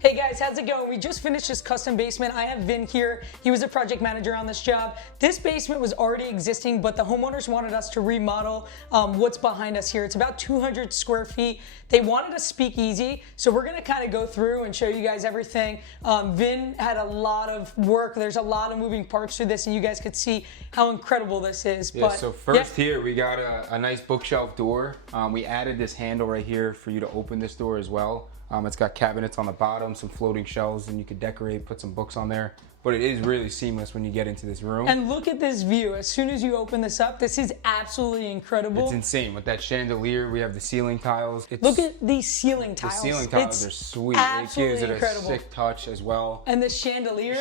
Hey guys, how's it going? We just finished this custom basement. I have Vin here. He was a project manager on this job. This basement was already existing, but the homeowners wanted us to remodel what's behind us here. It's about 200 square feet. They wanted a speakeasy, so we're gonna kind of go through and show you guys everything. Vin had a lot of work. There's a lot of moving parts to this, and you guys could see how incredible this is. Yeah, so first here, we got a nice bookshelf door. We added this handle right here for you to open this door as well. It's got cabinets on the bottom, some floating shelves, and you could decorate, put some books on there. But it is really seamless when you get into this room. And look at this view. As soon as you open this up, this is absolutely incredible. It's insane. With that chandelier, we have the ceiling tiles. Look at these ceiling tiles. The ceiling tiles are sweet. It gives it a sick touch as well. And the chandelier.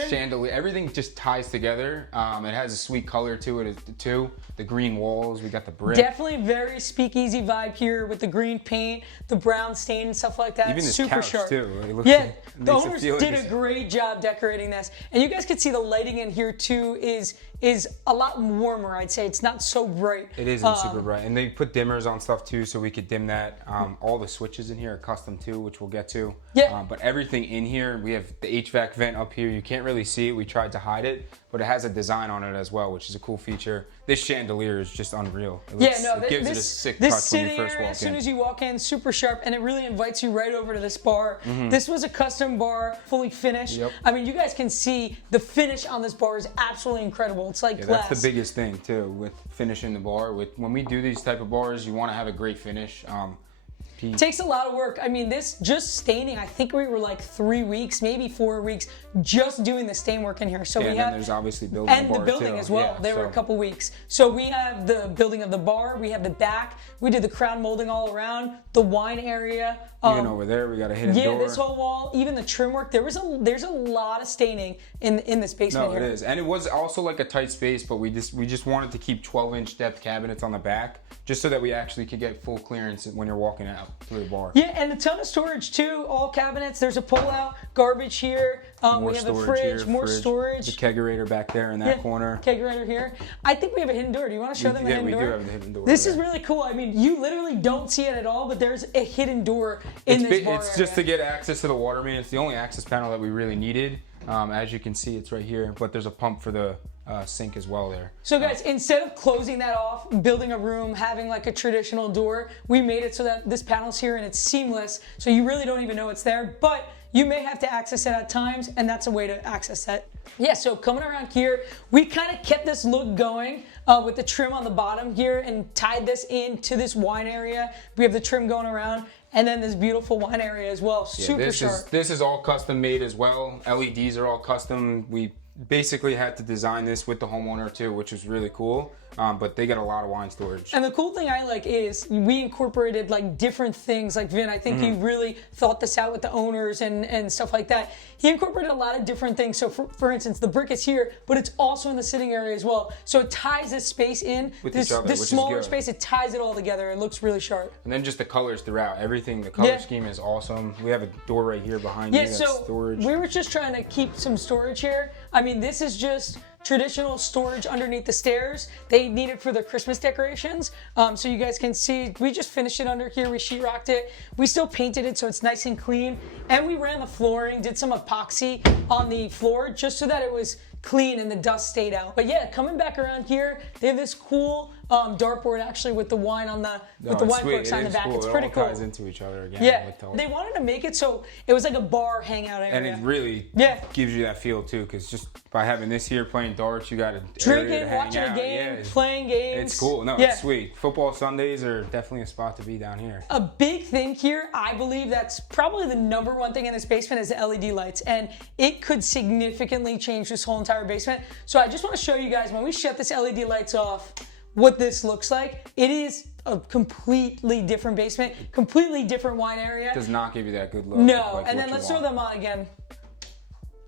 Everything just ties together. It has a sweet color to it too. The green walls, we got the brick. Definitely very speakeasy vibe here with the green paint, the brown stain and stuff like that. Even this super couch sharp. too. The owners did a great job decorating this. And you guys can see the lighting in here too is a lot warmer, I'd say. It's not so bright. It isn't super bright. And they put dimmers on stuff too, so we could dim that. All the switches in here are custom too, which we'll get to. Yeah. But everything in here, we have the HVAC vent up here. You can't really see it. We tried to hide it, but it has a design on it as well, which is a cool feature. This chandelier is just unreal. It gives it a sick touch when you first walk in. As soon as you walk in, super sharp, and it really invites you right over to this bar. This was a custom bar, fully finished. Yep. I mean, you guys can see the finish on this bar is absolutely incredible. It's like glass. That's the biggest thing too with finishing the bar. When we do these type of bars, you want to have a great finish. It takes a lot of work. I mean, this just staining, I think we were like 3 weeks, maybe 4 weeks, just doing the stain work in here. So we have, there's obviously building and the building too. as well. There were a couple weeks. So we have the building of the bar, we have the back, we did the crown molding all around, the wine area. Even over there, we got a hidden door. Yeah, this whole wall, even the trim work. There's a lot of staining in this basement here. No, it is, and it was also like a tight space, but we just wanted to keep 12-inch depth cabinets on the back, just so that we actually could get full clearance when you're walking out through the bar. Yeah, and a ton of storage too. All cabinets. There's a pull-out, garbage here. We have the fridge, more storage. The kegerator back there in that corner. Kegerator here. I think we have a hidden door. Do you want to show them the hidden door? Yeah, we do have the hidden door. This is really cool. I mean, you literally don't see it at all, but there's a hidden door in this bar It's just to get access to the water main. It's the only access panel that we really needed. As you can see, it's right here, but there's a pump for the sink as well there. So guys, instead of closing that off, building a room, having like a traditional door, we made it so that this panel's here and it's seamless, so you really don't even know it's there, but you may have to access it at times, and that's a way to access that. Yeah, so coming around here, we kind of kept this look going with the trim on the bottom here and tied this into this wine area. We have the trim going around, and then this beautiful wine area as well. Super sharp. This is all custom made as well. LEDs are all custom. We basically had to design this with the homeowner too, which was really cool. But they got a lot of wine storage. And the cool thing I like is we incorporated like different things. Like Vin, I think he really thought this out with the owners and stuff like that. He incorporated a lot of different things. So for instance, the brick is here, but it's also in the sitting area as well. So it ties this space in, with this smaller space, it ties it all together. It looks really sharp. And then just the colors throughout. Everything, the color scheme is awesome. We have a door right here behind you. That's storage. We were just trying to keep some storage here. I mean, this is just traditional storage underneath the stairs. They need it for their Christmas decorations. So you guys can see, we just finished it under here. We sheetrocked it. We still painted it so it's nice and clean. And we ran the flooring, did some epoxy on the floor just so that it was clean and the dust stayed out. But yeah, coming back around here, they have this cool dartboard actually with the wine on the wine corks on the back. It's pretty cool. It all ties into each other again. Yeah, they wanted to make it so it was like a bar hangout area. And it really gives you that feel too, because just by having this here playing darts, you got a drinking, watching a game, playing games. It's cool. No, it's sweet. Football Sundays are definitely a spot to be down here. A big thing here, I believe that's probably the #1 thing in this basement is the LED lights, and it could significantly change this whole entire basement. So I just want to show you guys when we shut this LED lights off, what this looks like. It is a completely different basement, completely different wine area. Does not give you that good look. No, and then let's throw them on again.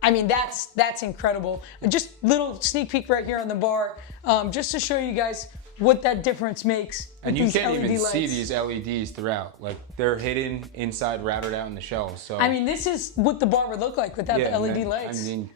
I mean, that's incredible. Just little sneak peek right here on the bar, just to show you guys what that difference makes. And you can't even see these LEDs throughout. Like, they're hidden inside, routed out in the shelves. So I mean, this is what the bar would look like without the LED lights. I mean,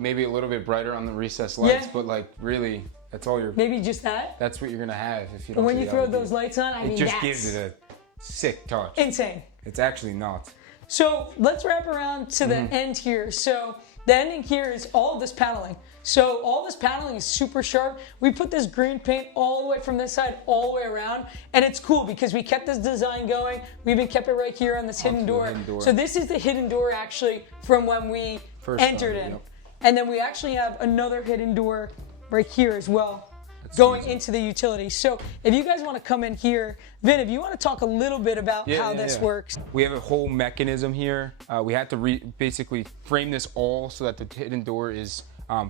maybe a little bit brighter on the recessed lights, but like really, that's all you're. Maybe just that. That's what you're gonna have if you don't. But when you throw those lights on, I mean, it just gives it a sick touch. Insane. It's actually nuts. So let's wrap around to the end here. So the ending here is all of this paneling. So all this paneling is super sharp. We put this green paint all the way from this side all the way around, and it's cool because we kept this design going. We even kept it right here on this hidden door. So this is the hidden door actually from when we first entered in. Yep. And then we actually have another hidden door right here as well. Going into the utility. So if you guys want to come in here, Vin, if you want to talk a little bit about how this works. We have a whole mechanism here. We had to basically frame this all so that the hidden door is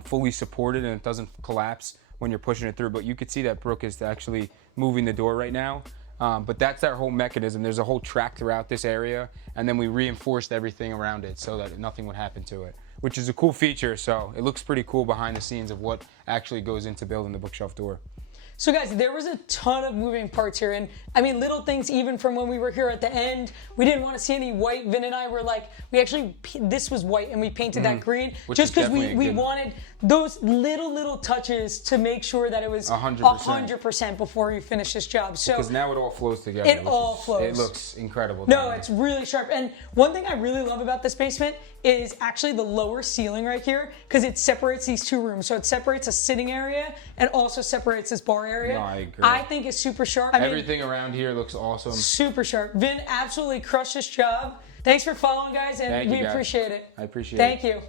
fully supported and it doesn't collapse when you're pushing it through. But you could see that Brooke is actually moving the door right now. But that's our whole mechanism. There's a whole track throughout this area, and then we reinforced everything around it so that nothing would happen to it, which is a cool feature. So it looks pretty cool behind the scenes of what actually goes into building the bookshelf door. So guys, there was a ton of moving parts here, and I mean little things even from when we were here at the end. We didn't want to see any white. Vin and I were like, this was white and we painted that green just because we wanted those little touches to make sure that it was 100% before we finish this job. So because now it all flows together. It all flows. It looks incredible. No, it's really sharp. And one thing I really love about this basement is actually the lower ceiling right here, because it separates these two rooms. So it separates a sitting area and also separates this bar area. No, I agree. I think it's super sharp. Everything around here looks awesome. Super sharp. Vin absolutely crushed this job. Thanks for following, guys, and we appreciate it. I appreciate it. Thank you.